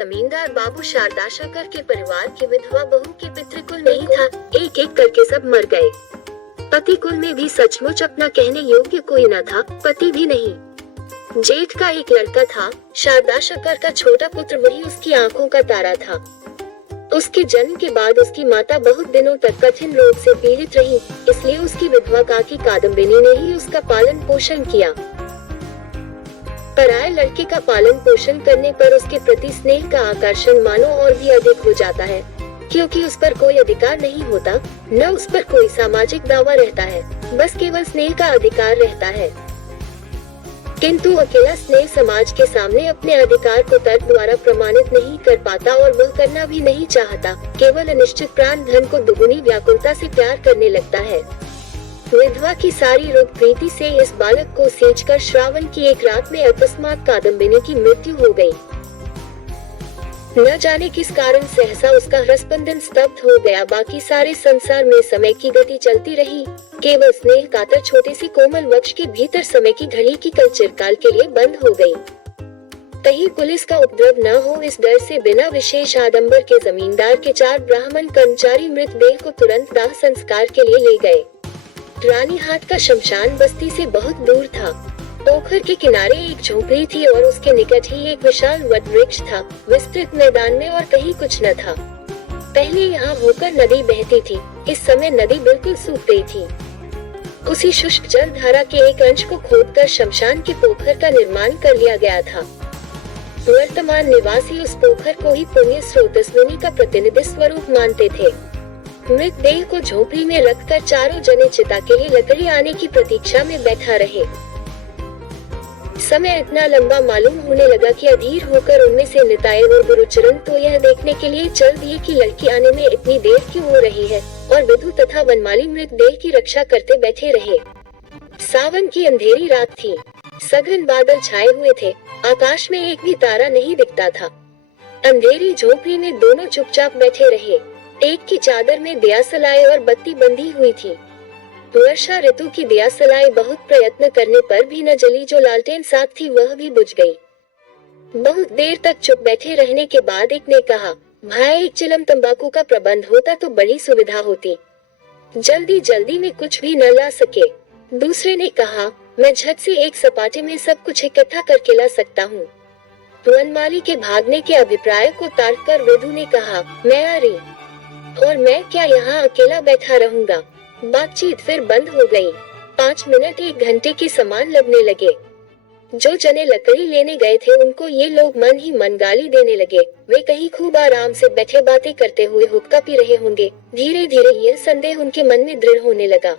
जमींदार बाबू शारदा शकर के परिवार की विधवा बहू के पितृकुल नहीं था। एक एक करके सब मर गए। पति कुल में भी सचमुच अपना कहने योग्य कोई न था, पति भी नहीं। जेठ का एक लड़का था। शारदा शकर का छोटा पुत्र वही उसकी आंखों का तारा था। उसके जन्म के बाद उसकी माता बहुत दिनों तक कठिन रोग से पीड़ित रही, इसलिए उसकी विधवा काकी कादम्बिनी ने ही उसका पालन पोषण किया। पराये लड़के का पालन पोषण करने पर उसके प्रति स्नेह का आकर्षण मानो और भी अधिक हो जाता है, क्योंकि उस पर कोई अधिकार नहीं होता, न उस पर कोई सामाजिक दावा रहता है, बस केवल स्नेह का अधिकार रहता है। किंतु अकेला स्नेह समाज के सामने अपने अधिकार को तर्क द्वारा प्रमाणित नहीं कर पाता और वह करना भी नहीं चाहता। केवल अनिश्चित प्राण धन को दुगुनी व्याकुलता से प्यार करने लगता है। विधवा की सारी रोग प्रीति से इस बालक को सींचकर श्रावण की एक रात में अकस्मात कादम्बिनी की मृत्यु हो गई। न जाने किस कारण सहसा उसका हृदय स्तब्ध हो गया। बाकी सारे संसार में समय की गति चलती रही। केवल स्नेह कातर छोटे से कोमल वक्ष के भीतर समय की घड़ी की कल चिरकाल के लिए बंद हो गई। कहीं पुलिस का उपद्रव न हो, इस डर से बिना विशेष आडंबर के जमींदार के 4 ब्राह्मण कर्मचारी मृतदेह को तुरंत दाह संस्कार के लिए ले गए। रानीहाट का शमशान बस्ती से बहुत दूर था। पोखर के किनारे एक झोपड़ी थी और उसके निकट ही एक विशाल वट वृक्ष था। विस्तृत मैदान में और कहीं कुछ न था। पहले यहाँ होकर नदी बहती थी, इस समय नदी बिल्कुल सूख गई थी। उसी शुष्क जल धारा के एक अंश को खोदकर शमशान के पोखर का निर्माण कर लिया गया था। वर्तमान निवासी उस पोखर को ही पुण्य स्रोतस्विनी का प्रतिनिधि स्वरूप मानते थे। मृतदेह को झोपड़ी में रखकर चारों जने चिता के लिए लकड़ी आने की प्रतीक्षा में बैठा रहे। समय इतना लंबा मालूम होने लगा कि अधीर होकर उनमें से निताय और गुरुचरण तो यह देखने के लिए चल दिए कि लड़की आने में इतनी देर क्यों हो रही है, और विधु तथा वनमाली मृतदेह की रक्षा करते बैठे रहे। सावन की अंधेरी रात थी। सघन बादल छाए हुए थे। आकाश में एक भी तारा नहीं दिखता था। अंधेरी झोपड़ी में दोनों चुपचाप बैठे रहे। एक की चादर में दियासलाई और बत्ती बंधी हुई थी। वर्षा ऋतु की दियासलाई बहुत प्रयत्न करने पर भी न जली। जो लालटेन साथ थी वह भी बुझ गई। बहुत देर तक चुप बैठे रहने के बाद एक ने कहा, भाई एक चिलम तंबाकू का प्रबंध होता तो बड़ी सुविधा होती। जल्दी जल्दी में कुछ भी न ला सके। दूसरे ने कहा, मैं झट से एक सपाटे में सब कुछ इकट्ठा करके ला सकता हूँ। वनमाली के भागने के अभिप्राय को ताड़कर विधु ने कहा, मैं आ रही, और मैं क्या यहाँ अकेला बैठा रहूंगा। बातचीत फिर बंद हो गई। 5 मिनट 1 घंटे के समान लगने लगे। जो जने लकड़ी लेने गए थे उनको ये लोग मन ही मन गाली देने लगे। वे कहीं खूब आराम से बैठे बातें करते हुए हुक्का पी रहे होंगे। धीरे धीरे यह संदेह उनके मन में दृढ़ होने लगा।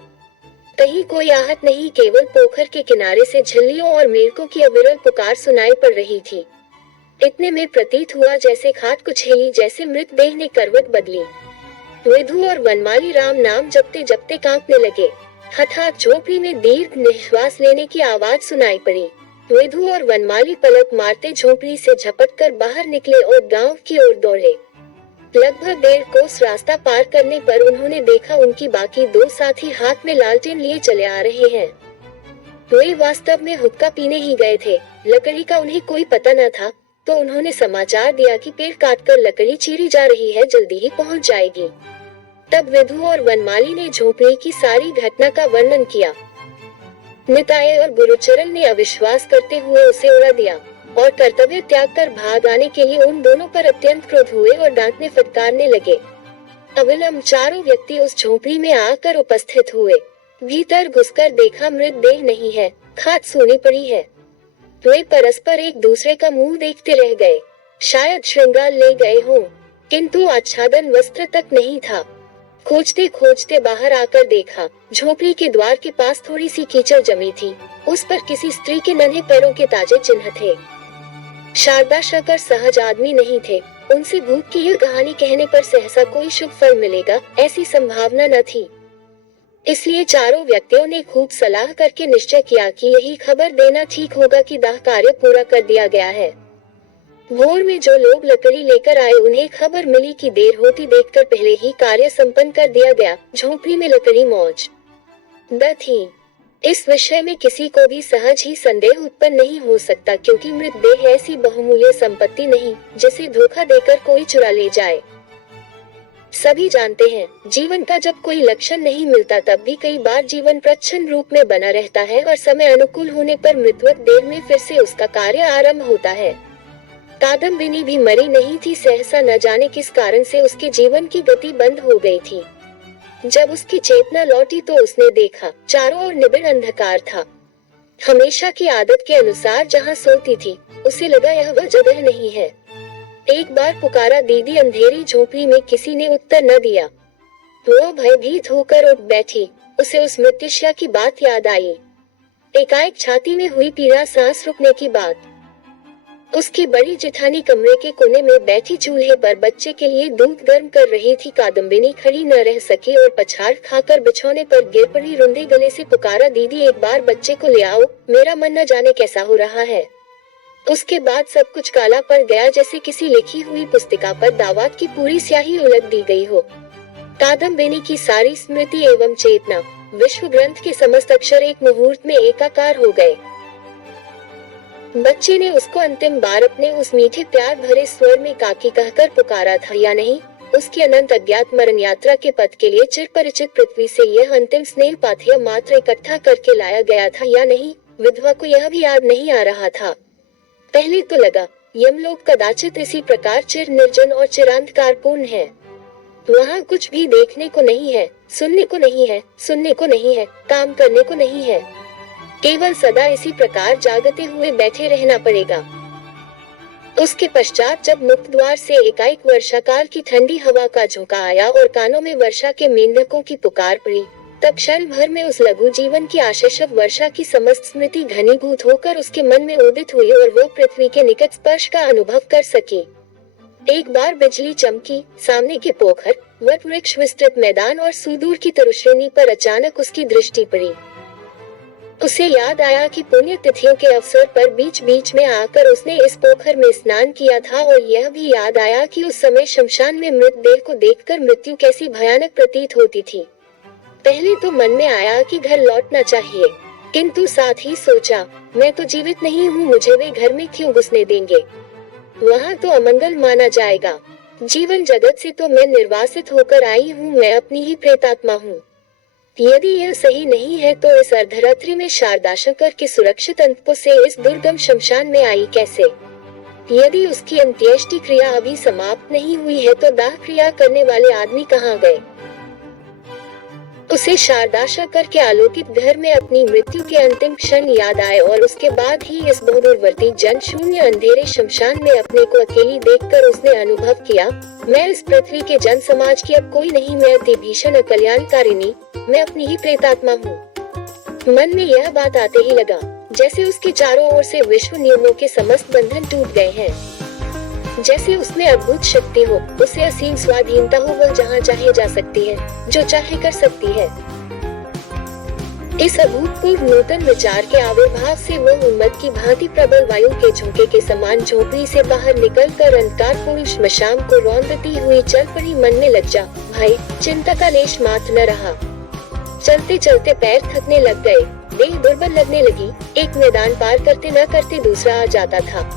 कहीं कोई आहट नहीं, केवल पोखर के किनारे से झिल्लियों और मेढकों की अविरल पुकार सुनाई पड़ रही थी। इतने में प्रतीत हुआ जैसे खाट कुछ हिली, जैसे मृतदेह ने करवट बदली। विधु और वनमाली राम नाम जपते जपते कांपने लगे। हठात झोपड़ी में दीर्घ निश्वास लेने की आवाज सुनाई पड़ी। विधु और वनमाली पलक मारते झोपड़ी से झपटकर बाहर निकले और गांव की ओर दौड़े। लगभग 1.5 कोस रास्ता पार करने पर उन्होंने देखा उनकी बाकी 2 साथी हाथ में लालटेन लिए चले आ रहे हैं। वे वास्तव में हुक्का पीने ही गए थे। लकड़ी का उन्हें कोई पता न था, तो उन्होंने समाचार दिया कि पेड़ काटकर लकड़ी चीरी जा रही है, जल्दी ही पहुंच जाएगी। तब विधु और वनमाली ने झोपड़ी की सारी घटना का वर्णन किया। निताय और गुरुचरण ने अविश्वास करते हुए उसे उड़ा दिया और कर्तव्य त्याग कर भाग आने के लिए उन दोनों पर अत्यंत क्रोध हुए और डांटने फटकारने लगे। अविलंब चारों व्यक्ति उस झोपड़ी में आकर उपस्थित हुए। भीतर घुसकर देखा मृतदेह नहीं है, खाट सूनी पड़ी है। वे परस्पर एक दूसरे का मुंह देखते रह गए। शायद श्रृंगार ले गए हों, किंतु आच्छादन वस्त्र तक नहीं था। खोजते खोजते बाहर आकर देखा, झोपड़ी के द्वार के पास थोड़ी सी कीचड़ जमी थी। उस पर किसी स्त्री के नन्हे पैरों के ताजे चिन्ह थे। शारदा शकर सहज आदमी नहीं थे। उनसे भूत की यह कहानी कहने पर सहसा कोई शुभ फल मिलेगा, ऐसी संभावना न थी। इसलिए चारों व्यक्तियों ने खूब सलाह करके निश्चय किया कि यही खबर देना ठीक होगा कि दाह कार्य पूरा कर दिया गया है। भोर में जो लोग लकड़ी लेकर आए उन्हें खबर मिली कि देर होती देखकर पहले ही कार्य संपन्न कर दिया गया। झोपड़ी में लकड़ी मौज द थी। इस विषय में किसी को भी सहज ही संदेह उत्पन्न नहीं हो सकता, क्योंकि मृतदेह ऐसी बहुमूल्य संपत्ति नहीं जिसे धोखा देकर कोई चुरा ले जाए। सभी जानते हैं, जीवन का जब कोई लक्षण नहीं मिलता तब भी कई बार जीवन प्रच्छन्न रूप में बना रहता है और समय अनुकूल होने पर मृतवत देह में फिर से उसका कार्य आरंभ होता है। कादम्बिनी भी मरी नहीं थी, सहसा न जाने किस कारण से उसके जीवन की गति बंद हो गई थी। जब उसकी चेतना लौटी तो उसने देखा, चारों ओर निबिड़ अंधकार था। हमेशा की आदत के अनुसार जहाँ सोती थी, उसे लगा यह वह जगह नहीं है। एक बार पुकारा दीदी, अंधेरी झोपड़ी में किसी ने उत्तर न दिया। वो भयभीत होकर उठ बैठी। उसे उस मृत्युशा की बात याद आई, एकाएक छाती में हुई पीड़ा, सांस रुकने की बात। उसकी बड़ी जेठानी कमरे के कोने में बैठी चूल्हे पर बच्चे के लिए दूध गर्म कर रही थी। कादम्बिनी खड़ी न रह सकी और पछाड़ खाकर बिछौने पर गिर पड़ी। रुंधे गले से पुकारा, दीदी एक बार बच्चे को ले आओ, मेरा मन न जाने कैसा हो रहा है। उसके बाद सब कुछ काला पड़ गया, जैसे किसी लिखी हुई पुस्तिका पर दावात की पूरी स्याही उलट दी गई हो। कादम्बिनी की सारी स्मृति एवं चेतना, विश्व ग्रंथ के समस्त अक्षर एक मुहूर्त में एकाकार हो गए। बच्चे ने उसको अंतिम बार अपने उस मीठे प्यार भरे स्वर में काकी कहकर पुकारा था या नहीं? उसकी अनंत अज्ञात मरण यात्रा के पथ के लिए चिर परिचित पृथ्वी से यह अंतिम स्नेह पाथेय मात्र इकट्ठा करके लाया गया था या नहीं? विधवा को यह भी याद नहीं आ रहा था। पहले तो लगा यमलोक कदाचित इसी प्रकार चिर निर्जन और चिरांधकारपूर्ण है। वहाँ कुछ भी देखने को नहीं है, सुनने को नहीं है, सुनने को नहीं है, काम करने को नहीं है। केवल सदा इसी प्रकार जागते हुए बैठे रहना पड़ेगा। उसके पश्चात जब मुक्त द्वार से एकाएक वर्षाकाल की ठंडी हवा का झोंका आया और कानों में वर्षा के मेंढकों की पुकार पड़ी, तब क्षण भर में उस लघु जीवन की आशा वर्षा की समस्त स्मृति घनीभूत होकर उसके मन में उदित हुई और वो पृथ्वी के निकट स्पर्श का अनुभव कर सकी। एक बार बिजली चमकी, सामने के पोखर, वट वृक्ष, विस्तृत मैदान और सुदूर की तरुश्रेणी पर अचानक उसकी दृष्टि पड़ी। उसे याद आया कि पुण्य तिथियों के अवसर पर बीच बीच में आकर उसने इस पोखर में स्नान किया था, और यह भी याद आया कि उस समय शमशान में मृतदेह को देखकर मृत्यु कैसी भयानक प्रतीत होती थी। पहले तो मन में आया कि घर लौटना चाहिए, किंतु साथ ही सोचा, मैं तो जीवित नहीं हूँ, मुझे वे घर में क्यों घुसने देंगे? वहाँ तो अमंगल माना जाएगा। जीवन जगत से तो मैं निर्वासित होकर आई हूँ, मैं अपनी ही प्रेतात्मा हूँ। यदि यह सही नहीं है तो इस अर्धरात्रि में शारदा शंकर के सुरक्षित अंतपुर से इस दुर्गम शमशान में आई कैसे? यदि उसकी अंत्येष्टि क्रिया अभी समाप्त नहीं हुई है तो दाह क्रिया करने वाले आदमी कहाँ गए? उसे शारदा शंकर के आलोकित घर में अपनी मृत्यु के अंतिम क्षण याद आए, और उसके बाद ही इस बहुदूरवर्ती जन शून्य अंधेरे शमशान में अपने को अकेली देखकर उसने अनुभव किया, मैं इस पृथ्वी के जन समाज की अब कोई नहीं, मैं अति भीषण अकल्याणकारिणी, मैं अपनी ही प्रेतात्मा हूँ। मन में यह बात आते ही लगा जैसे उसके चारों ओर से विश्व नियमों के समस्त बंधन टूट गए हैं, जैसे उसमें अद्भुत शक्ति हो, उसे असीम स्वाधीनता हो, वह जहाँ चाहे जा सकती है, जो चाहे कर सकती है। इस अभूतपूर्व नूतन विचार के आविर्भाव से वह उन्मत्त की भांति प्रबल वायु के झोंके के समान झोपड़ी से बाहर निकलकर अंधकारपूर्ण श्मशान को रौंदती हुई चल पड़ी। मन में लग जा भाई, चिंता का लेश मात्र न रहा। चलते चलते पैर थकने लग गए, देह दुर्बल लगने लगी। एक मैदान पार करते न करते दूसरा आ जाता था।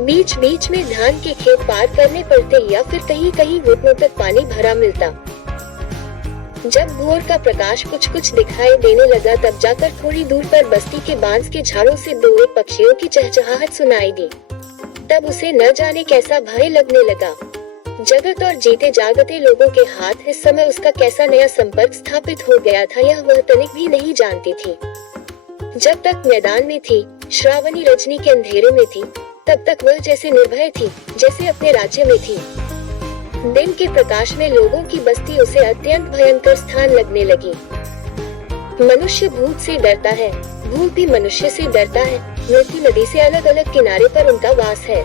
बीच बीच में धान के खेत पार करने पड़ते या फिर कहीं कहीं घुटनों तक पानी भरा मिलता। जब भोर का प्रकाश कुछ कुछ दिखाई देने लगा तब जाकर थोड़ी दूर पर बस्ती के बांस के झाड़ों से दो एक पक्षियों की चहचहाहट सुनाई दी। तब उसे न जाने कैसा भय लगने लगा। जगत और जीते जागते लोगों के हाथ इस समय उसका कैसा नया संपर्क स्थापित हो गया था, यह वह तनिक भी नहीं जानती थी। जब तक मैदान में थी, श्रावणी रजनी के अंधेरे में थी, तब तक वह जैसे निर्भय थी जैसे अपने राज्य में थी। दिन के प्रकाश में लोगों की बस्ती उसे अत्यंत भयंकर स्थान लगने लगी। मनुष्य भूत से डरता है, भूत भी मनुष्य से डरता है। मृत्यु नदी से अलग अलग किनारे पर उनका वास है।